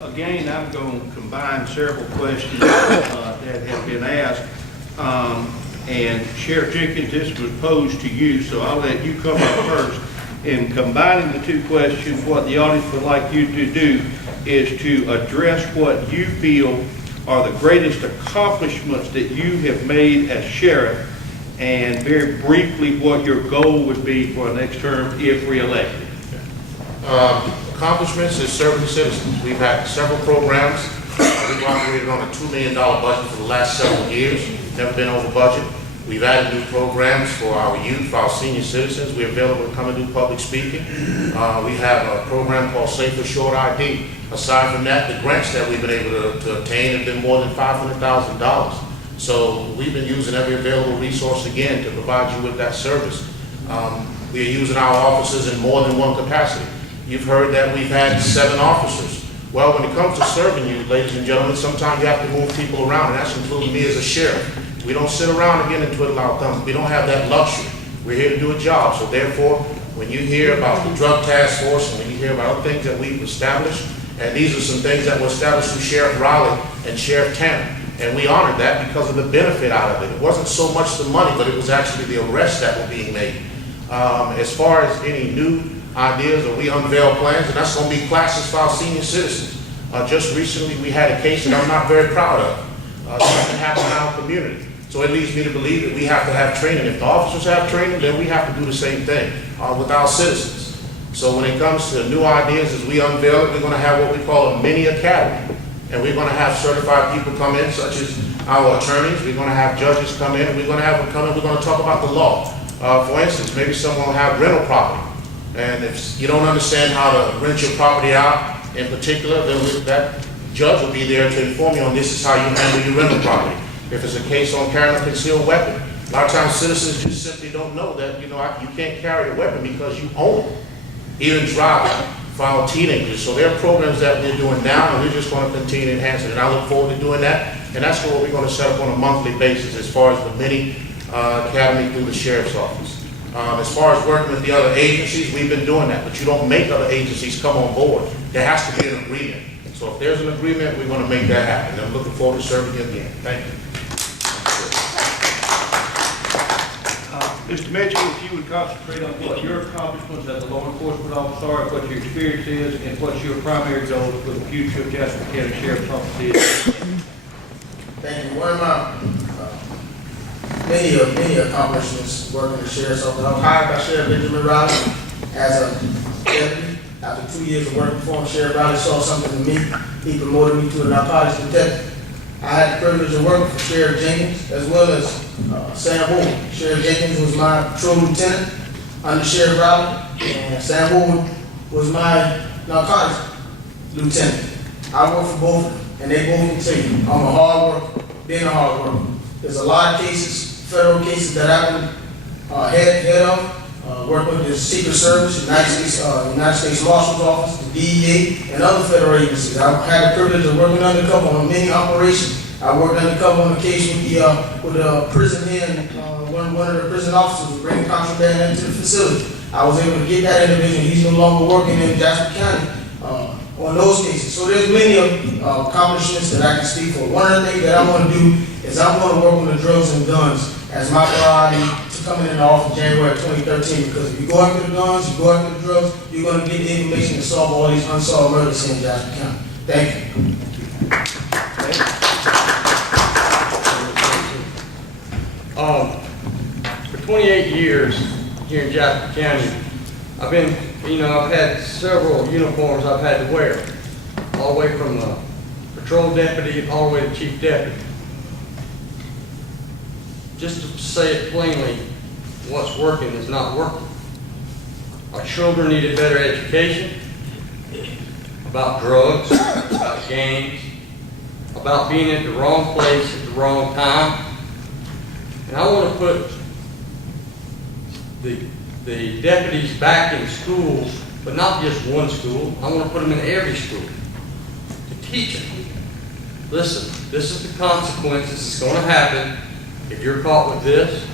Again, I'm going to combine several questions that have been asked. And Sheriff Jenkins, this was posed to you, so I'll let you come up first. In combining the two questions, what the audience would like you to do is to address what you feel are the greatest accomplishments that you have made as sheriff, and very briefly what your goal would be for the next term if reelected. Accomplishments is serving the citizens. We've had several programs. We've operated on a $2 million budget for the last several years. Never been over budget. We've added new programs for our youth, for our senior citizens. We're available to come and do public speaking. We have a program called Safe Assured ID. Aside from that, the grants that we've been able to obtain have been more than $500,000. So we've been using every available resource again to provide you with that service. We are using our officers in more than one capacity. You've heard that we've had 7 officers. Well, when it comes to serving you, ladies and gentlemen, sometimes you have to move people around, and that's including me as a sheriff. We don't sit around again and twiddle our thumbs. We don't have that luxury. We're here to do a job. So therefore, when you hear about the drug task force and when you hear about other things that we've established, and these are some things that were established through Sheriff Raleigh and Sheriff Tanner, and we honored that because of the benefit out of it. It wasn't so much the money, but it was actually the arrests that were being made. As far as any new ideas, or we unveil plans, and that's going to be classes for our senior citizens. Just recently we had a case that I'm not very proud of. Something happened in our community. So it leads me to believe that we have to have training. If the officers have training, then we have to do the same thing with our citizens. So when it comes to new ideas, as we unveil it, we're going to have what we call a mini academy. And we're going to have certified people come in, such as our attorneys. We're going to have judges come in, and we're going to have them come in. We're going to talk about the law. For instance, maybe someone will have rental property. And if you don't understand how to rent your property out in particular, then that judge will be there to inform you on this is how you handle your rental property. If it's a case on carrying a concealed weapon, a lot of times citizens just simply don't know that, you can't carry a weapon because you own it. Even driving for our teenagers. So there are programs that we're doing now, and we're just going to continue to enhance it. And I look forward to doing that. And that's what we're going to set up on a monthly basis as far as the mini academy through the sheriff's office. As far as working with the other agencies, we've been doing that, but you don't make other agencies come on board. There has to be an agreement. So if there's an agreement, we're going to make that happen. I'm looking forward to serving you again. Thank you. Mr. Mitchell, if you would concentrate on what your accomplishments as a law enforcement officer are, what your experience is, and what your primary goal for the future of Jasper County Sheriff's Office is. Thank you. One of my many accomplishments working in the Sheriff's Office. I was hired by Sheriff Benjamin Raleigh as a deputy. After 2 years of working for him, Sheriff Raleigh saw something in me. He promoted me to a narcotics detective. I had the privilege of working for Sheriff Jenkins as well as Sam Wood. Sheriff Jenkins was my patrol lieutenant under Sheriff Raleigh, and Sam Wood was my narcotics lieutenant. I worked for both of them, and they both can tell you I'm a hard worker, being a hard worker. There's a lot of cases, federal cases that I've been head of. Work with the Secret Service, United States Marshal's Office, the DEA, and other federal agencies. I've had the privilege of working undercover on many operations. I worked undercover on a case with the prison here, and one of the prison officers was bringing contraband into the facility. I was able to get that individual. He's no longer working in Jasper County on those cases. So there's many accomplishments that I can speak for. One of the things that I want to do is I want to work on the drugs and guns as my priority to coming in the office January 2013, because if you go after the guns, you go after the drugs, you're going to get the information to solve all these unsolved murders in Jasper County. Thank you. For 28 years here in Jasper County, I've had several uniforms I've had to wear, all the way from the patrol deputy all the way to chief deputy. Just to say it plainly, what's working is not working. Our children need a better education about drugs, about gangs, about being at the wrong place at the wrong time. And I want to put the deputies back in schools, but not just one school. I want to put them in every school to teach them. Listen, this is the consequences that's going to happen if you're caught with this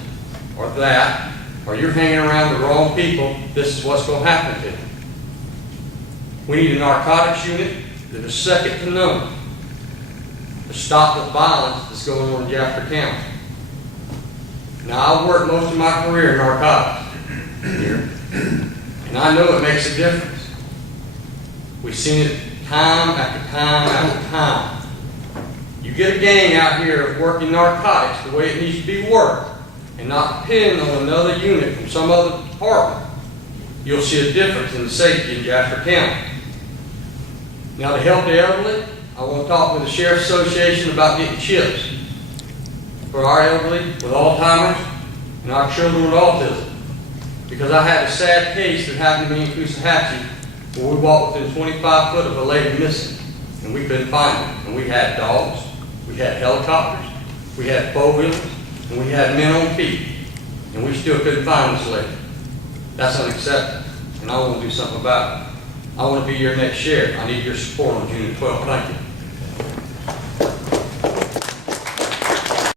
or that, or you're hanging around the wrong people. This is what's going to happen to you. We need a narcotics unit that are second to none to stop the violence that's going on in Jasper County. Now, I've worked most of my career in narcotics here, and I know it makes a difference. We've seen it time after time after time. You get a gang out here working narcotics the way it needs to be worked, and not depending on another unit from some other department, you'll see a difference in the safety in Jasper County. Now, to help the elderly, I want to talk with the Sheriff's Association about getting chips for our elderly with Alzheimer's and our children with autism. Because I had a sad case that happened to me in Coosawhatchee where we walked within 25 foot of a lady missing, and we couldn't find her. And we had dogs, we had helicopters, we had four-wheelers, and we had men on feet, and we still couldn't find this lady. That's unacceptable, and I want to do something about it. I want to be your next sheriff. I need your support on June 12th. Thank you.